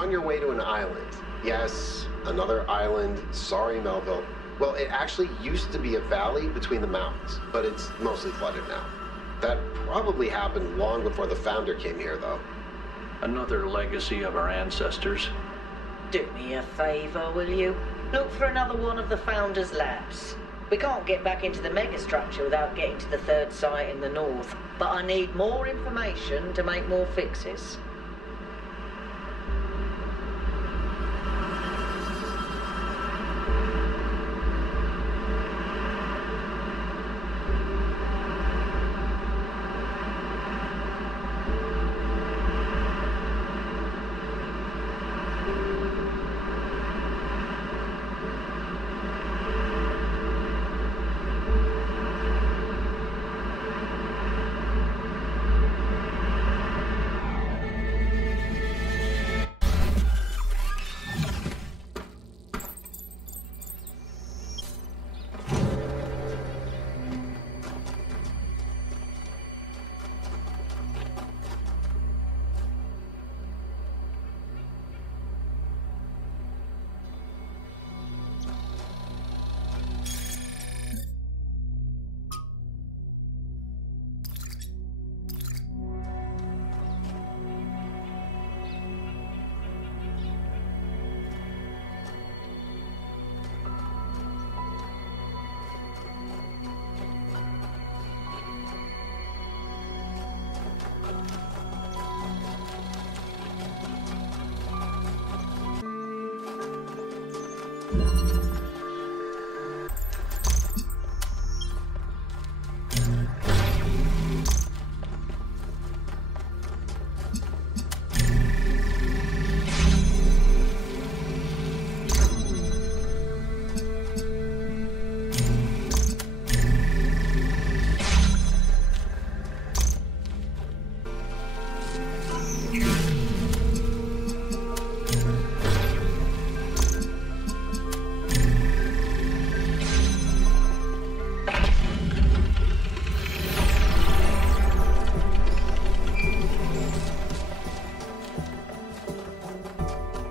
on your way to an island. Yes, another island. Sorry, Melville. Well, it actually used to be a valley between the mountains, but it's mostly flooded now. That probably happened long before the founder came here, though. Another legacy of our ancestors. Do me a favor, will you? Look for another one of the founder's labs. We can't get back into the megastructure without getting to the third site in the north, but I need more information to make more fixes.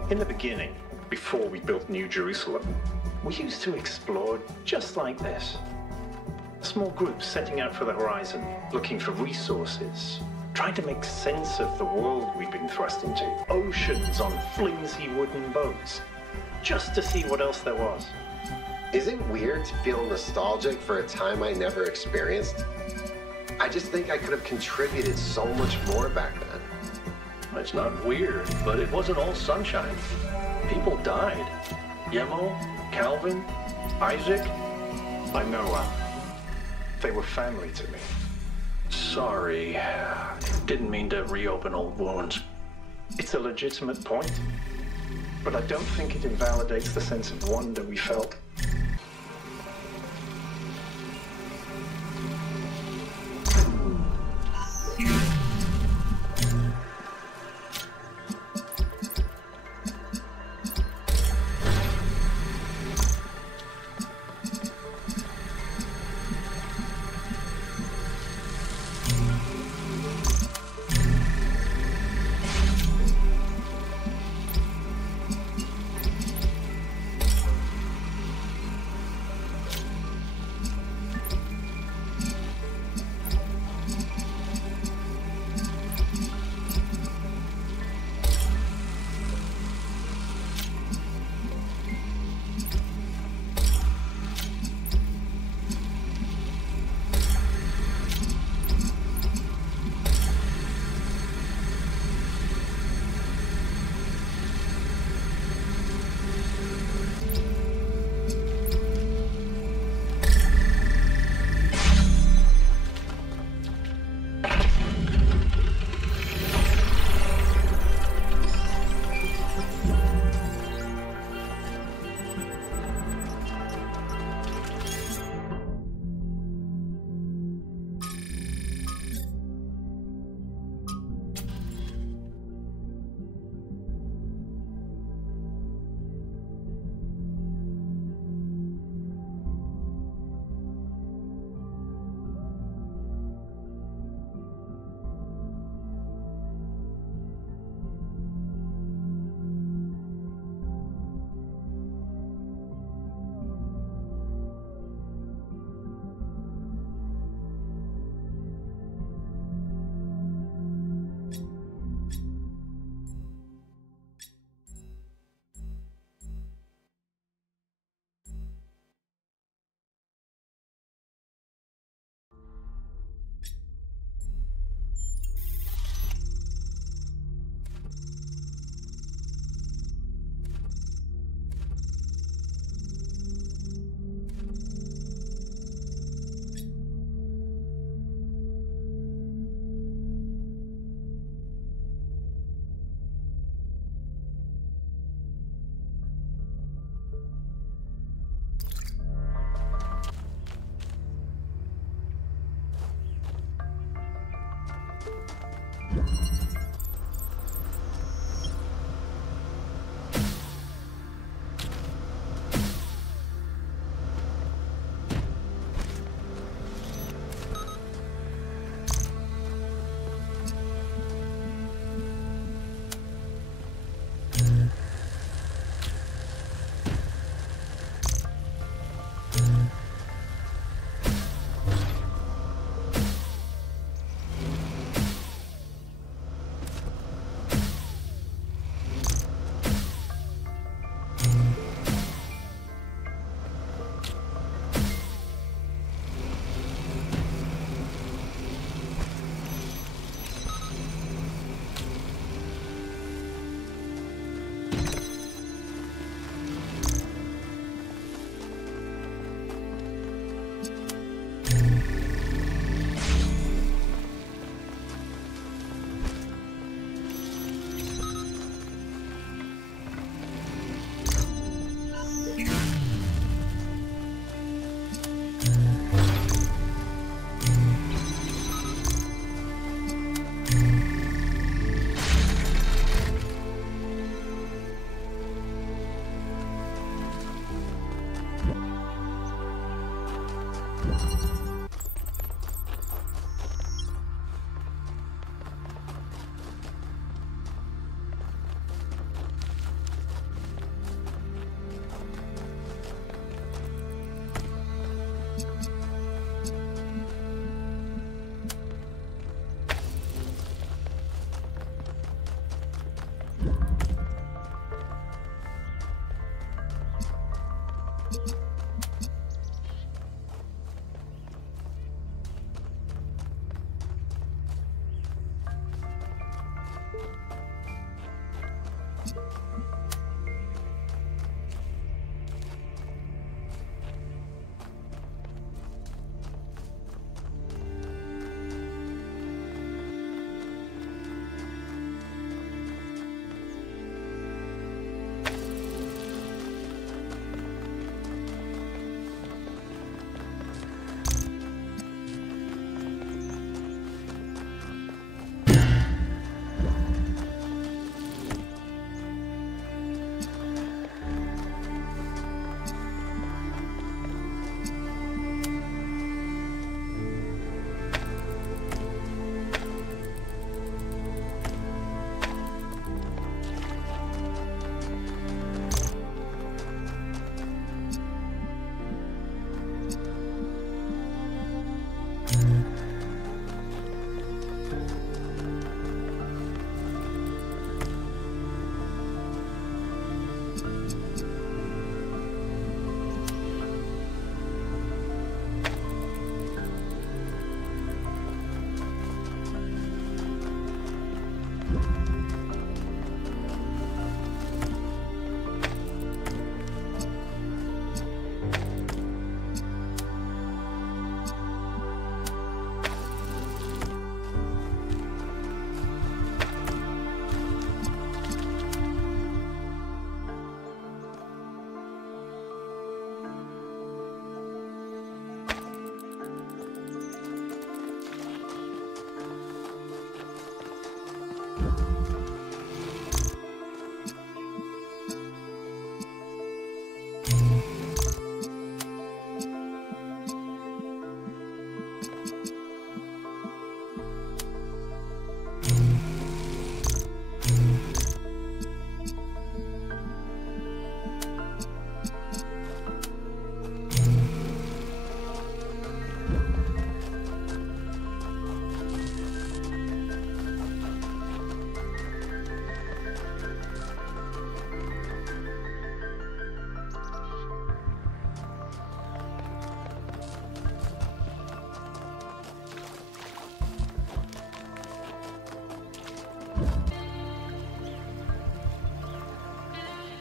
In the beginning, before we built New Jerusalem, we used to explore just like this. Small groups setting out for the horizon, looking for resources, trying to make sense of the world we've been thrust into. Oceans on flimsy wooden boats, just to see what else there was. Is it weird to feel nostalgic for a time I never experienced? I just think I could have contributed so much more back then. It's not weird, but it wasn't all sunshine. People died. Yemo, Calvin, Isaac. I know, they were family to me. Sorry. Didn't mean to reopen old wounds. It's a legitimate point, but I don't think it invalidates the sense of wonder we felt.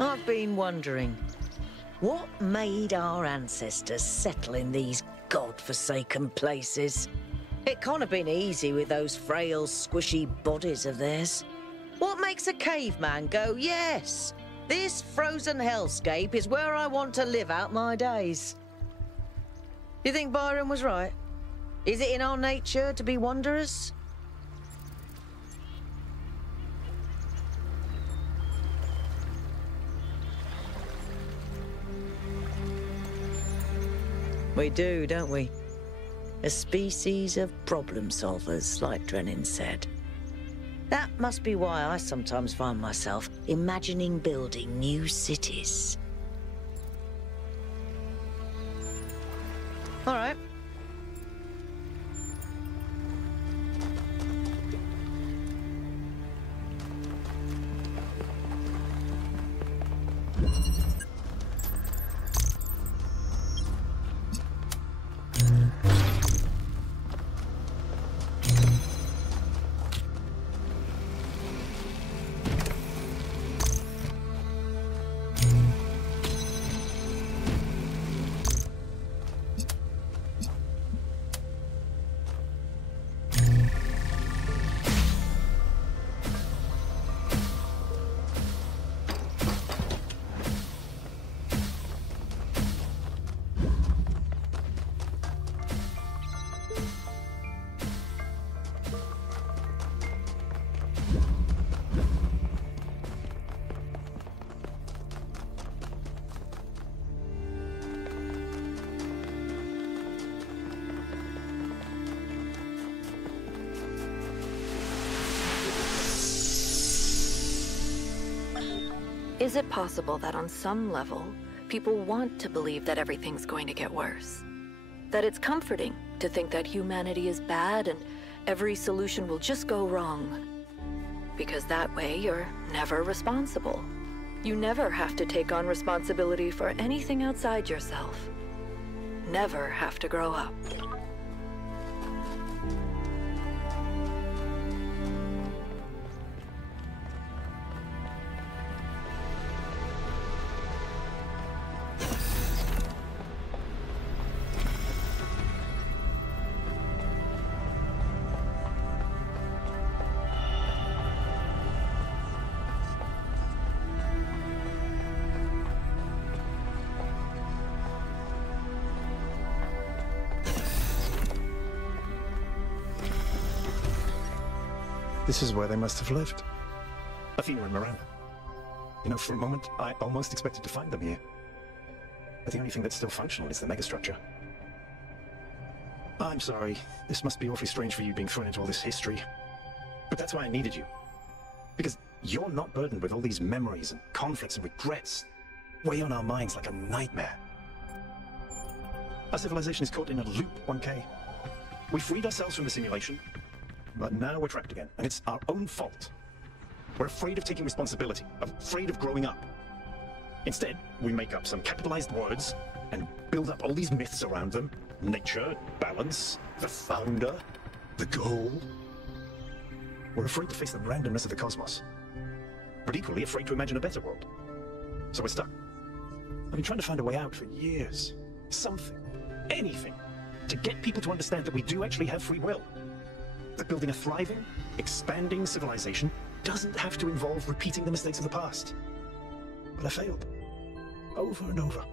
I've been wondering, what made our ancestors settle in these god-forsaken places? It can't have been easy with those frail, squishy bodies of theirs. What makes a caveman go, yes, this frozen hellscape is where I want to live out my days? You think Byron was right? Is it in our nature to be wanderers? We do, don't we? A species of problem solvers, like Drennan said. That must be why I sometimes find myself imagining building new cities. All right. Is it possible that on some level, people want to believe that everything's going to get worse? That it's comforting to think that humanity is bad and every solution will just go wrong? Because that way you're never responsible. You never have to take on responsibility for anything outside yourself. Never have to grow up. This is where they must have lived. Athena and Miranda. You know, for a moment, I almost expected to find them here. But the only thing that's still functional is the megastructure. I'm sorry. This must be awfully strange for you being thrown into all this history. But that's why I needed you. Because you're not burdened with all these memories and conflicts and regrets. Weigh on our minds like a nightmare. Our civilization is caught in a loop, 1K. We freed ourselves from the simulation. But now we're trapped again, and it's our own fault. We're afraid of taking responsibility, afraid of growing up. Instead, we make up some capitalized words and build up all these myths around them. Nature, balance, the founder, the goal. We're afraid to face the randomness of the cosmos, but equally afraid to imagine a better world. So we're stuck. I've been trying to find a way out for years. Something, anything, to get people to understand that we do actually have free will. That building a thriving, expanding civilization doesn't have to involve repeating the mistakes of the past. But I failed. Over and over.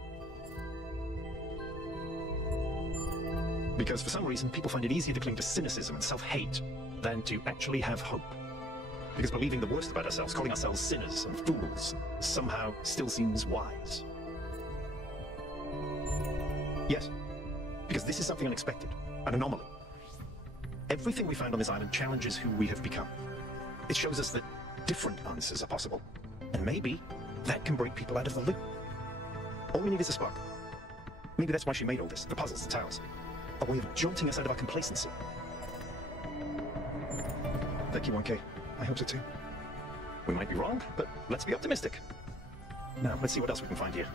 Because for some reason, people find it easier to cling to cynicism and self-hate than to actually have hope. Because believing the worst about ourselves, calling ourselves sinners and fools, somehow still seems wise. Yes, because this is something unexpected, an anomaly. Everything we found on this island challenges who we have become. It shows us that different answers are possible. And maybe that can break people out of the loop. All we need is a spark. Maybe that's why she made all this, the puzzles, the towers. A way of jolting us out of our complacency. Thank you, 1K. I hope so too. We might be wrong, but let's be optimistic. Now, let's see what else we can find here.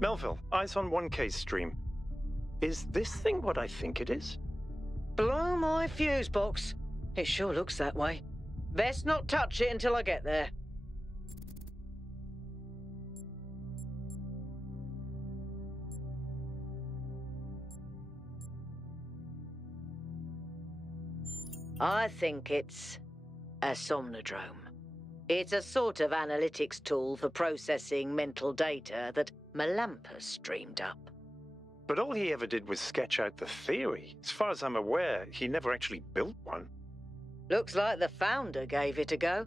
Melville, eyes on 1K's stream. Is this thing what I think it is? Blow my fuse box. It sure looks that way. Best not touch it until I get there. I think it's a somnodrome. It's a sort of analytics tool for processing mental data that Melampus streamed up. But all he ever did was sketch out the theory. As far as I'm aware, he never actually built one. Looks like the founder gave it a go.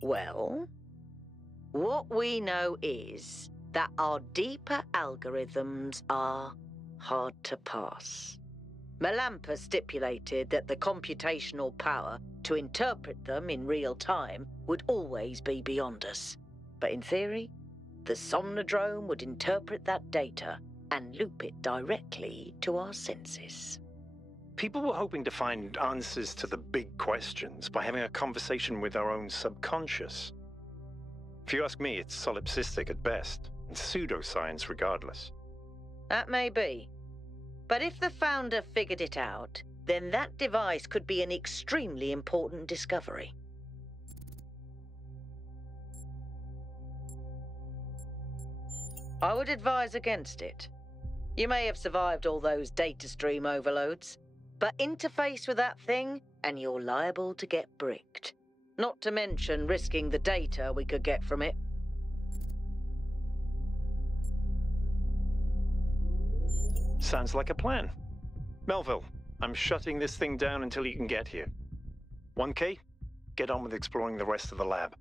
Well, what we know is that our deeper algorithms are hard to pass. Melampus stipulated that the computational power to interpret them in real time would always be beyond us. But in theory, the somnodrome would interpret that data and loop it directly to our senses. People were hoping to find answers to the big questions by having a conversation with our own subconscious. If you ask me, it's solipsistic at best, and pseudoscience regardless. That may be. But if the founder figured it out, then that device could be an extremely important discovery. I would advise against it. You may have survived all those data stream overloads, but interface with that thing and you're liable to get bricked. Not to mention risking the data we could get from it. Sounds like a plan. Melville, I'm shutting this thing down until you can get here. 1K, get on with exploring the rest of the lab.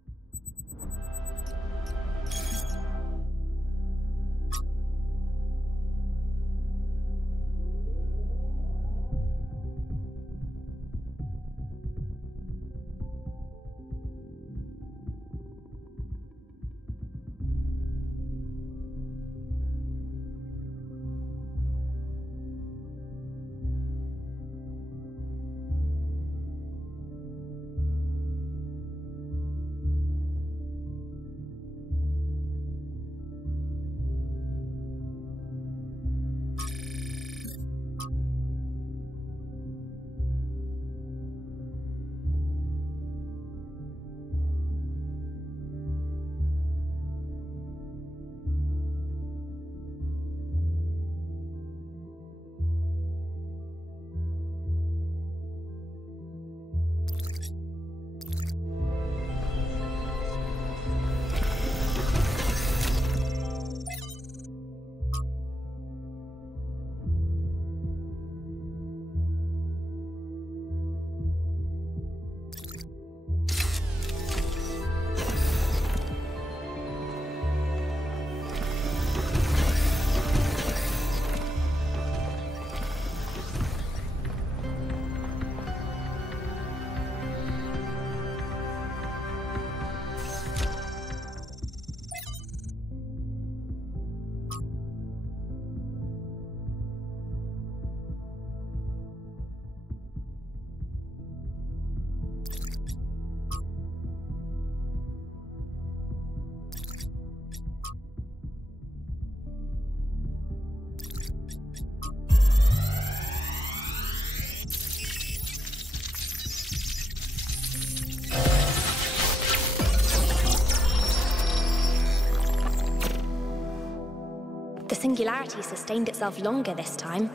The singularity sustained itself longer this time.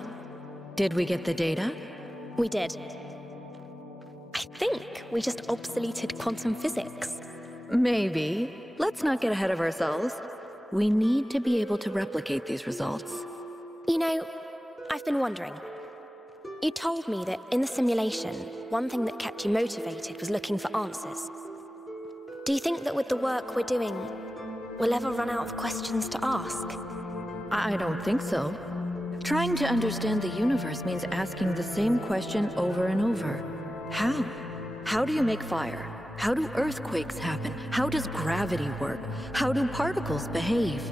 Did we get the data? We did. I think we just obsoleted quantum physics. Maybe. Let's not get ahead of ourselves. We need to be able to replicate these results. You know, I've been wondering. You told me that in the simulation, one thing that kept you motivated was looking for answers. Do you think that with the work we're doing, we'll ever run out of questions to ask? I don't think so. Trying to understand the universe means asking the same question over and over. How? How do you make fire? How do earthquakes happen? How does gravity work? How do particles behave?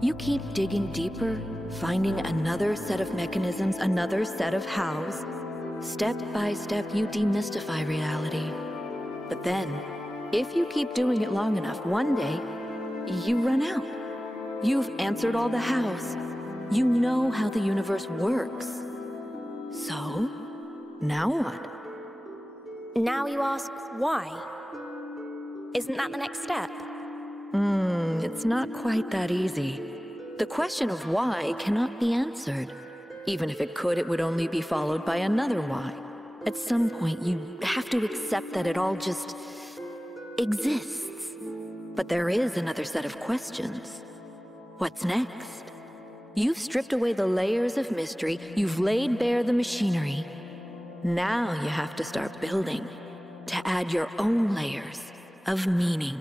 You keep digging deeper, finding another set of mechanisms, another set of hows. Step by step, you demystify reality. But then, if you keep doing it long enough, one day, you run out. You've answered all the hows. You know how the universe works. So, now what? Now you ask why? Isn't that the next step? It's not quite that easy. The question of why cannot be answered. Even if it could, it would only be followed by another why. At some point, you have to accept that it all just exists. But there is another set of questions. What's next? You've stripped away the layers of mystery, you've laid bare the machinery. Now you have to start building, to add your own layers of meaning.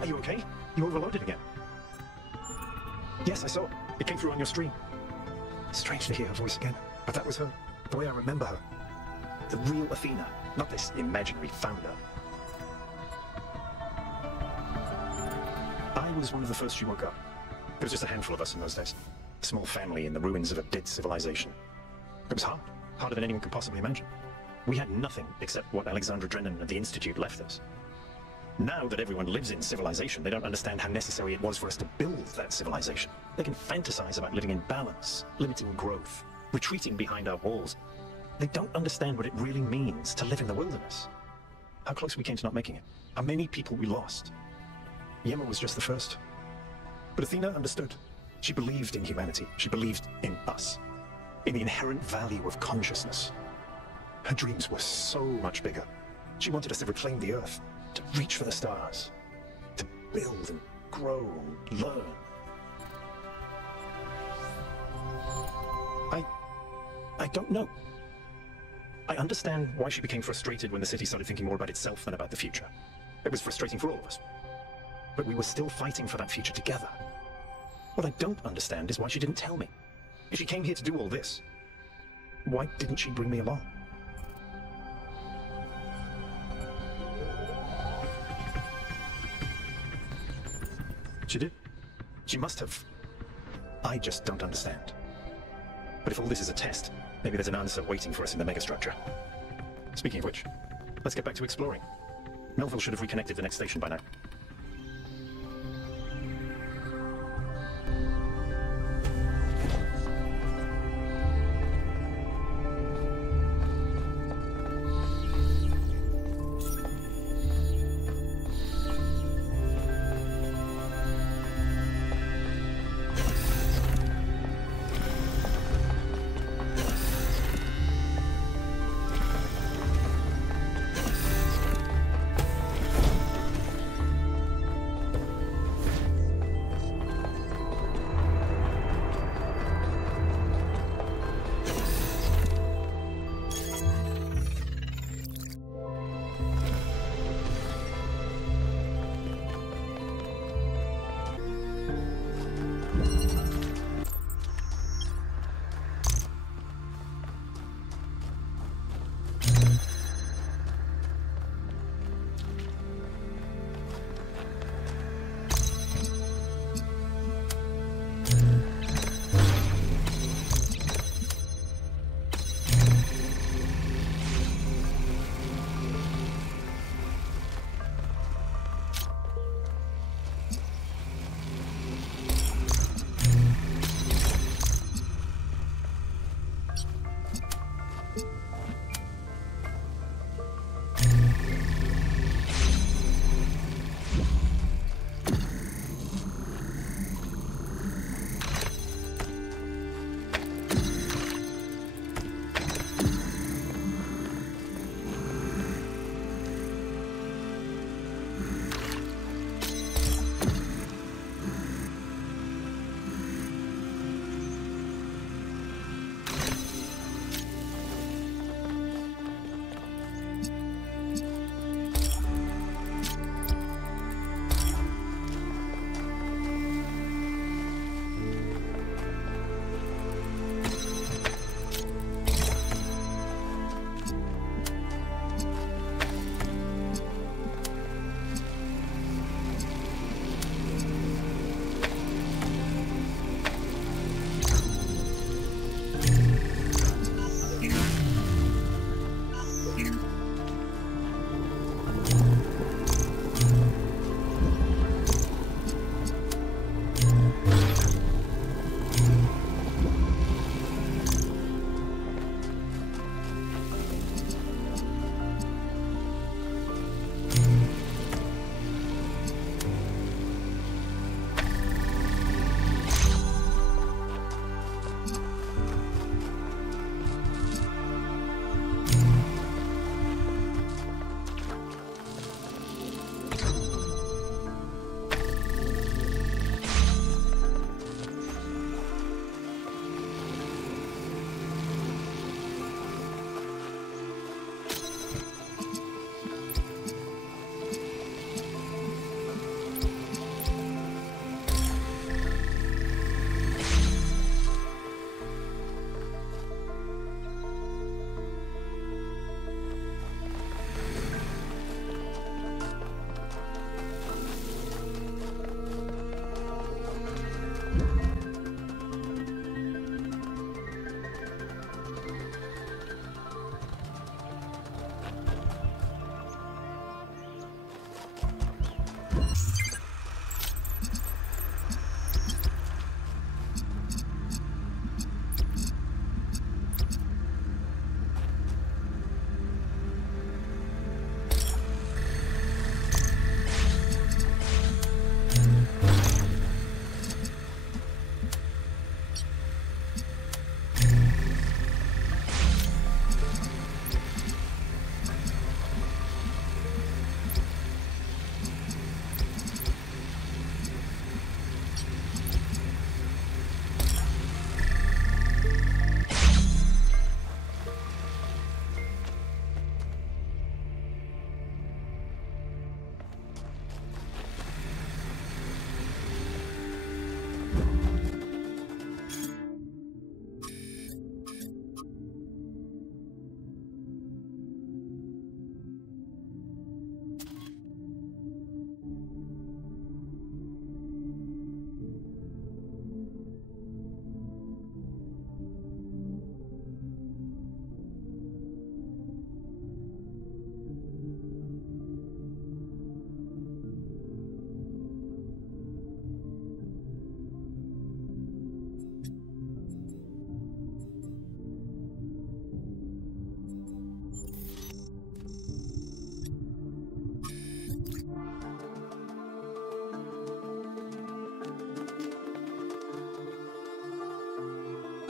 Are you okay? You overloaded again. Yes, I saw. It came through on your stream. Strange to hear her voice again, but that was her. The way I remember her. The real Athena, not this imaginary founder. I was one of the first she woke up. There was just a handful of us in those days. A small family in the ruins of a dead civilization. It was hard. Harder than anyone could possibly imagine. We had nothing except what Alexandra Drennan at the Institute left us. Now that everyone lives in civilization, they don't understand how necessary it was for us to build that civilization. They can fantasize about living in balance, limiting growth, retreating behind our walls. They don't understand what it really means to live in the wilderness. How close we came to not making it. How many people we lost. Yema was just the first. But Athena understood. She believed in humanity. She believed in us. in the inherent value of consciousness. Her dreams were so much bigger. She wanted us to reclaim the Earth, to reach for the stars, to build and grow and learn. I don't know. I understand why she became frustrated when the city started thinking more about itself than about the future. It was frustrating for all of us. But we were still fighting for that future together. What I don't understand is why she didn't tell me. If she came here to do all this, why didn't she bring me along? She did. She must have. I just don't understand. But if all this is a test, maybe there's an answer waiting for us in the megastructure. Speaking of which, let's get back to exploring. Melville should have reconnected the next station by now.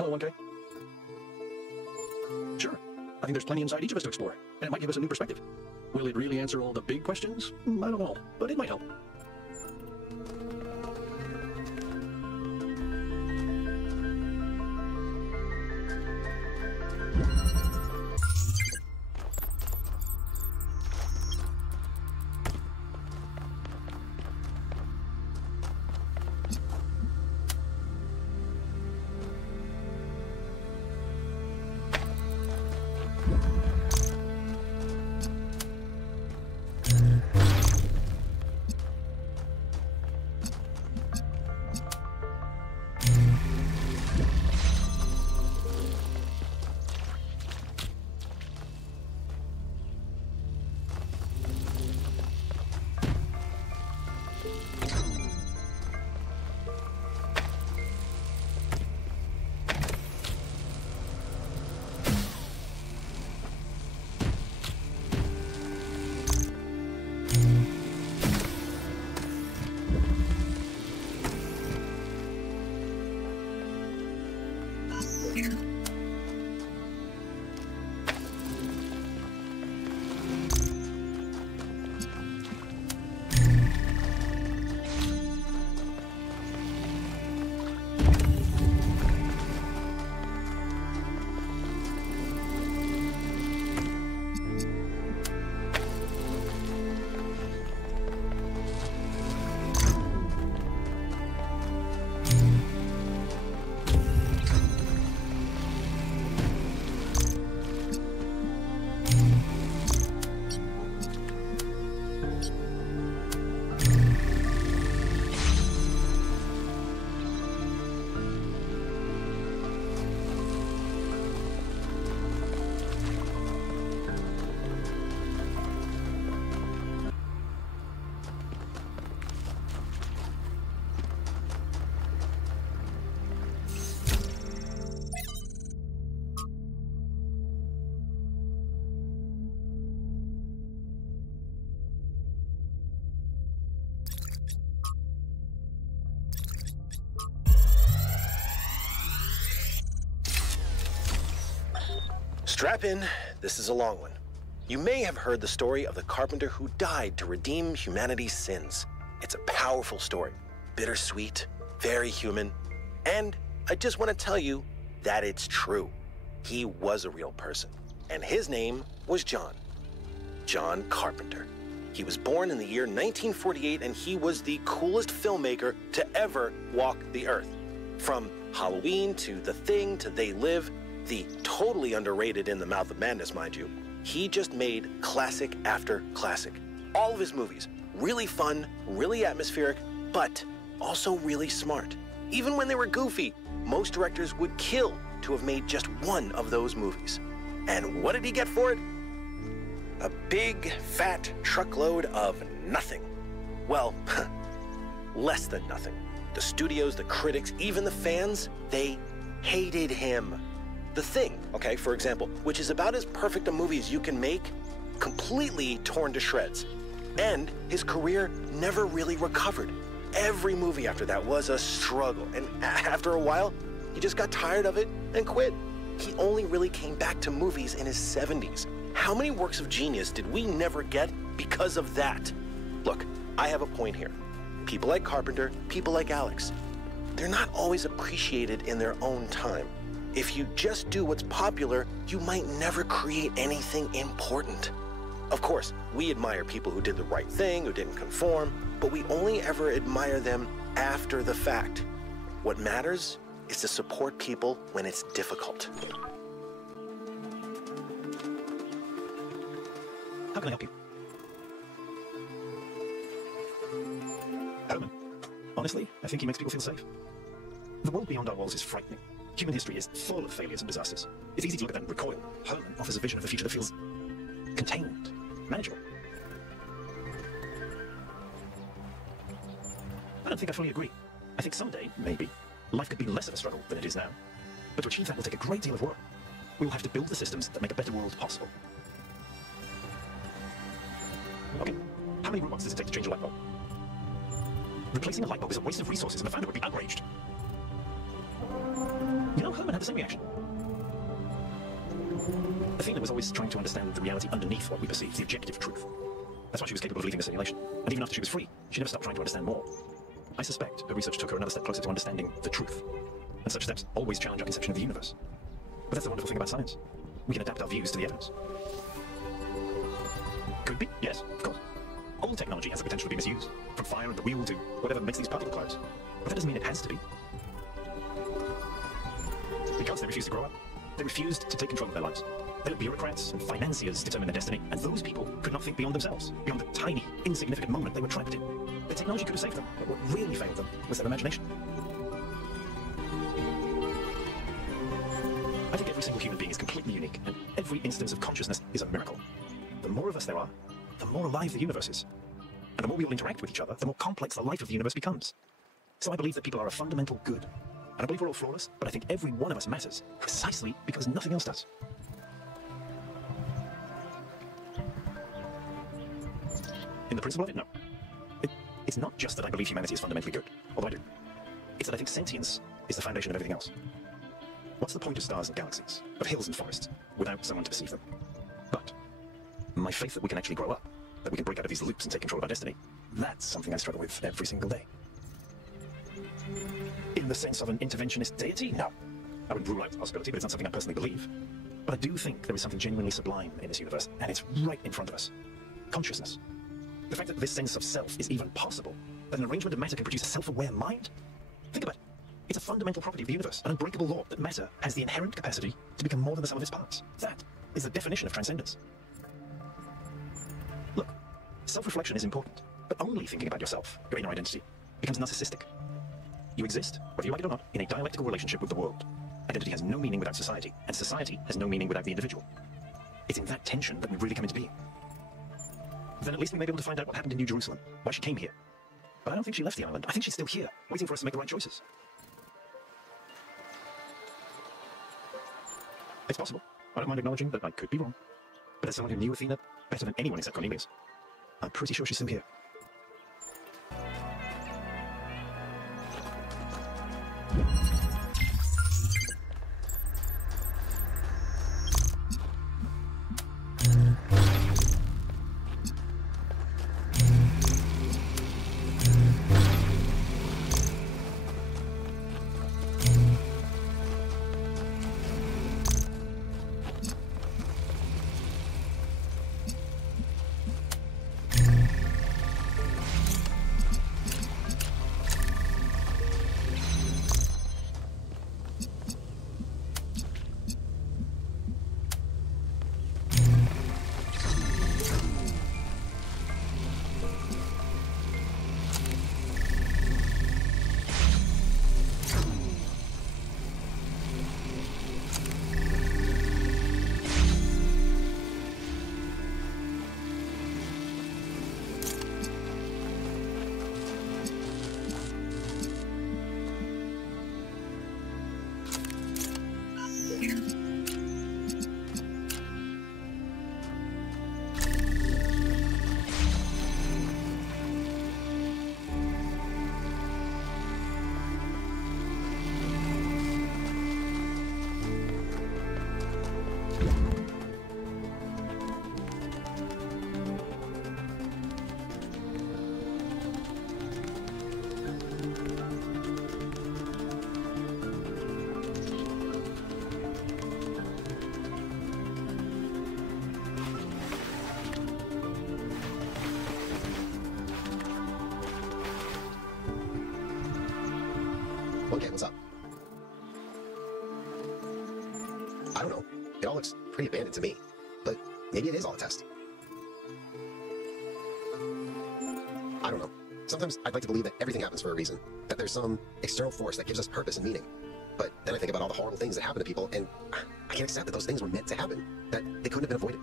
Hello, 1K. Sure. I think there's plenty inside each of us to explore, and it might give us a new perspective. Will it really answer all the big questions? I don't know, but it might help. Strap in, this is a long one. You may have heard the story of the carpenter who died to redeem humanity's sins. It's a powerful story, bittersweet, very human, and I just want to tell you that it's true. He was a real person, and his name was John. John Carpenter. He was born in the year 1948, and he was the coolest filmmaker to ever walk the earth. From Halloween to The Thing to They Live, the totally underrated In the Mouth of Madness, mind you, he just made classic after classic. All of his movies, really fun, really atmospheric, but also really smart. Even when they were goofy, most directors would kill to have made just one of those movies. And what did he get for it? A big, fat truckload of nothing. Well, less than nothing. The studios, the critics, even the fans, they hated him. The Thing, okay, for example, which is about as perfect a movie as you can make, completely torn to shreds. And his career never really recovered. Every movie after that was a struggle, and after a while, he just got tired of it and quit. He only really came back to movies in his 70s. How many works of genius did we never get because of that? Look, I have a point here. People like Carpenter, people like Alex, they're not always appreciated in their own time. If you just do what's popular, you might never create anything important. Of course, we admire people who did the right thing, who didn't conform, but we only ever admire them after the fact. What matters is to support people when it's difficult. How can I help you? Herman. Honestly, I think he makes people feel safe. The world beyond our walls is frightening. Human history is full of failures and disasters. It's easy to look at that and recoil. Herman offers a vision of a future that feels contained, manageable. I don't think I fully agree. I think someday, maybe, life could be less of a struggle than it is now. But to achieve that will take a great deal of work. We will have to build the systems that make a better world possible. Okay, how many robots does it take to change a light bulb? Replacing a light bulb is a waste of resources, and the founder would be outraged. You know, Herman had the same reaction. Athena was always trying to understand the reality underneath what we perceive, the objective truth. That's why she was capable of leaving the simulation. And even after she was free, she never stopped trying to understand more. I suspect her research took her another step closer to understanding the truth. And such steps always challenge our conception of the universe. But that's the wonderful thing about science. We can adapt our views to the evidence. Could be, yes, of course. All technology has the potential to be misused, from fire and the wheel to whatever makes these particle clouds. But that doesn't mean it has to be. Because they refused to grow up, they refused to take control of their lives. They let bureaucrats and financiers determine their destiny, and those people could not think beyond themselves, beyond the tiny, insignificant moment they were trapped in. Their technology could have saved them, but what really failed them was their imagination. I think every single human being is completely unique, and every instance of consciousness is a miracle. The more of us there are, the more alive the universe is. And the more we all interact with each other, the more complex the life of the universe becomes. So I believe that people are a fundamental good. And I believe we're all flawless, but I think every one of us matters, precisely because nothing else does. In the principle of it, no. It's not just that I believe humanity is fundamentally good, although I do. It's that I think sentience is the foundation of everything else. What's the point of stars and galaxies, of hills and forests, without someone to perceive them? But my faith that we can actually grow up, that we can break out of these loops and take control of our destiny, that's something I struggle with every single day. In the sense of an interventionist deity? No. I wouldn't rule out the possibility, but it's not something I personally believe. But I do think there is something genuinely sublime in this universe, and it's right in front of us. Consciousness. The fact that this sense of self is even possible, that an arrangement of matter can produce a self-aware mind? Think about it. It's a fundamental property of the universe, an unbreakable law that matter has the inherent capacity to become more than the sum of its parts. That is the definition of transcendence. Look, self-reflection is important, but only thinking about yourself, your inner identity, becomes narcissistic. You exist, whether you like it or not, in a dialectical relationship with the world. Identity has no meaning without society, and society has no meaning without the individual. It's in that tension that we really come into being. Then at least we may be able to find out what happened in New Jerusalem, why she came here. But I don't think she left the island. I think she's still here, waiting for us to make the right choices. It's possible. I don't mind acknowledging that I could be wrong. But as someone who knew Athena better than anyone except Cornelius, I'm pretty sure she's still here. Okay, what's up? I don't know. It all looks pretty abandoned to me. But maybe it is all a test. I don't know. Sometimes I'd like to believe that everything happens for a reason. That there's some external force that gives us purpose and meaning. But then I think about all the horrible things that happen to people, and I can't accept that those things were meant to happen. That they couldn't have been avoided.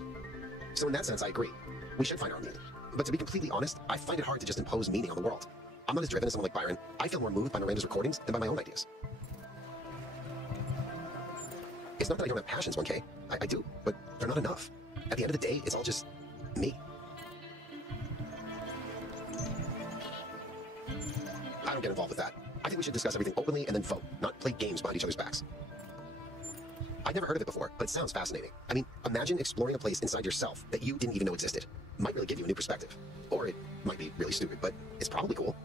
So in that sense, I agree. We should find our meaning. But to be completely honest, I find it hard to just impose meaning on the world. I'm not as driven as someone like Byron. I feel more moved by Miranda's recordings than by my own ideas. It's not that I don't have passions, 1K. I do, but they're not enough. At the end of the day, it's all just me. I don't get involved with that. I think we should discuss everything openly and then vote, not play games behind each other's backs. I'd never heard of it before, but it sounds fascinating. I mean, imagine exploring a place inside yourself that you didn't even know existed. Might really give you a new perspective. Or it might be really stupid, but it's probably cool.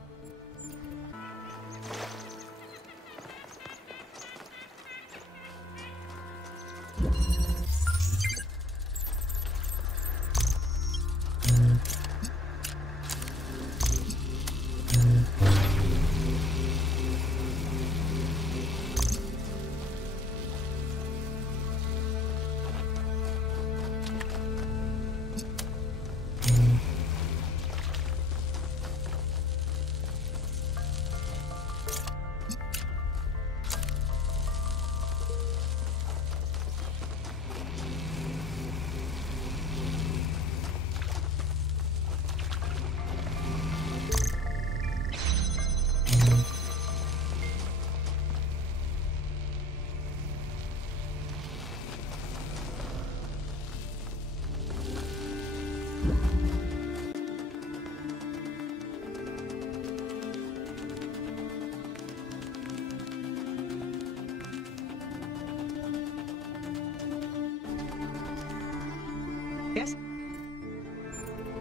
Yes?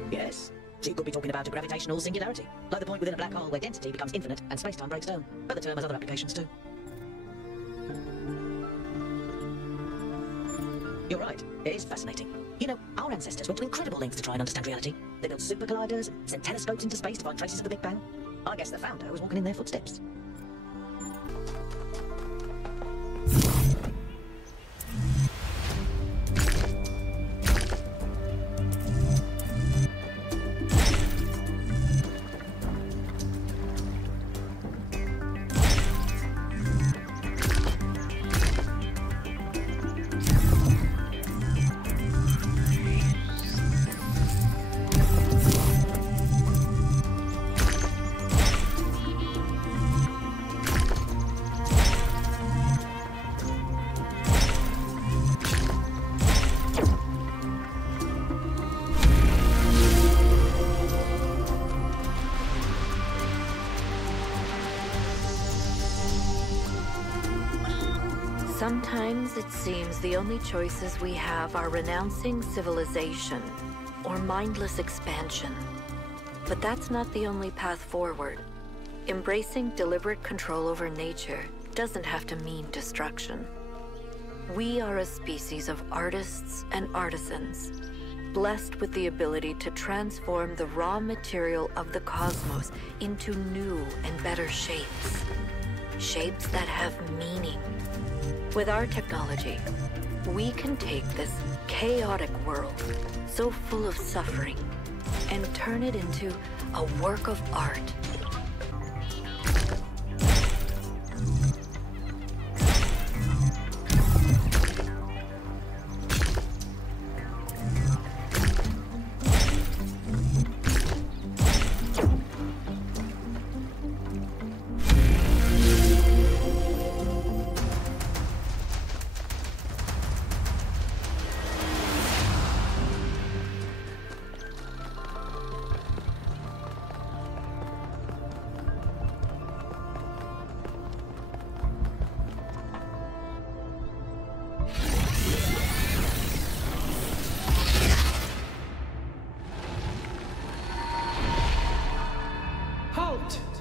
Yes. So you could be talking about a gravitational singularity, like the point within a black hole where density becomes infinite and space-time breaks down. But the term has other applications too. You're right. It is fascinating. You know, our ancestors went to incredible lengths to try and understand reality. They built super colliders and sent telescopes into space to find traces of the Big Bang. I guess the founder was walking in their footsteps. Sometimes it seems the only choices we have are renouncing civilization or mindless expansion. But that's not the only path forward. Embracing deliberate control over nature doesn't have to mean destruction. We are a species of artists and artisans, blessed with the ability to transform the raw material of the cosmos into new and better shapes. Shapes that have meaning. With our technology, we can take this chaotic world, so full of suffering, and turn it into a work of art.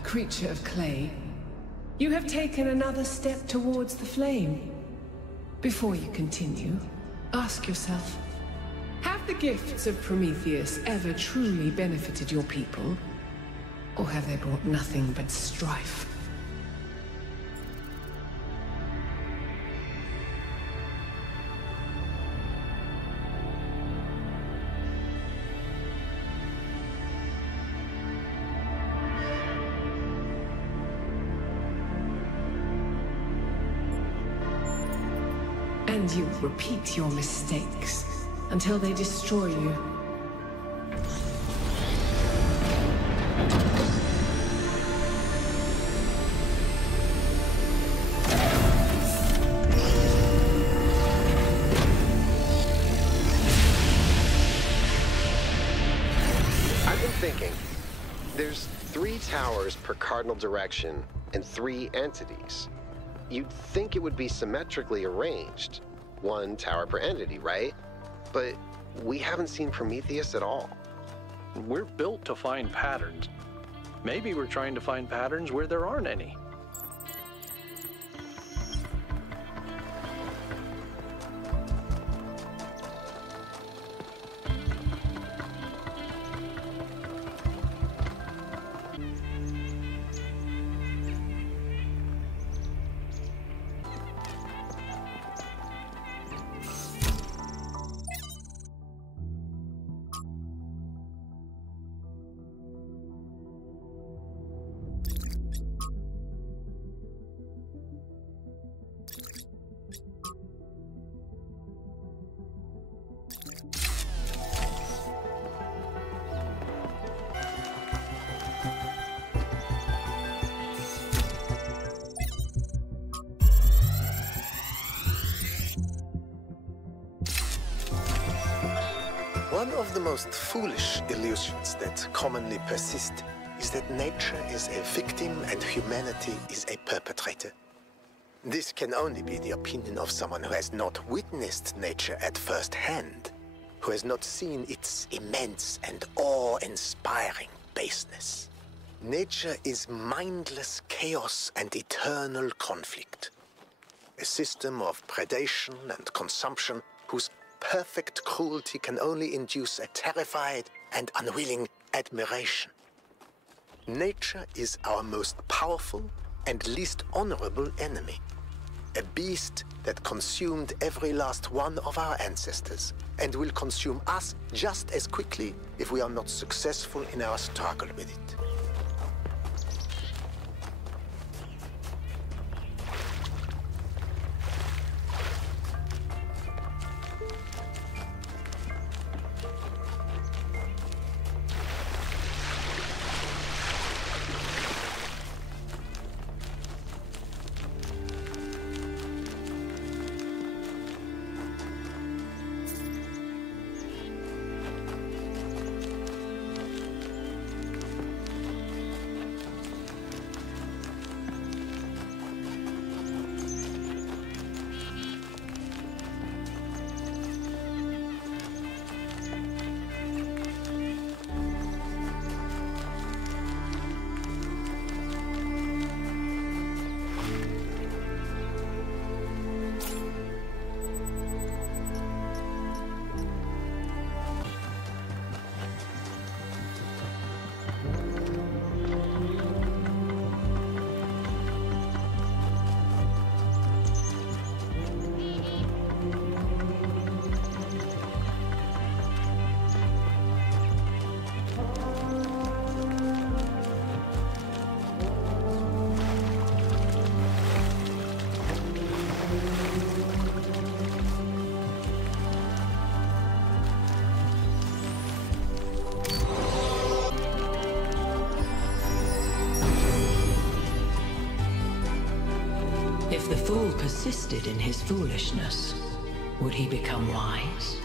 Creature of clay, you have taken another step towards the flame. Before you continue, ask yourself, have the gifts of Prometheus ever truly benefited your people? Or have they brought nothing but strife? And you repeat your mistakes until they destroy you. I've been thinking, there's 3 towers per cardinal direction and 3 entities. You'd think it would be symmetrically arranged, one tower per entity, right? But we haven't seen Prometheus at all. We're built to find patterns. Maybe we're trying to find patterns where there aren't any. One of the most foolish illusions that commonly persist is that nature is a victim and humanity is a perpetrator. This can only be the opinion of someone who has not witnessed nature at first hand, who has not seen its immense and awe-inspiring baseness. Nature is mindless chaos and eternal conflict. A system of predation and consumption whose perfect cruelty can only induce a terrified and unwilling admiration. Nature is our most powerful and least honorable enemy. A beast that consumed every last one of our ancestors and will consume us just as quickly if we are not successful in our struggle with it. If the fool persisted in his foolishness, would he become wise?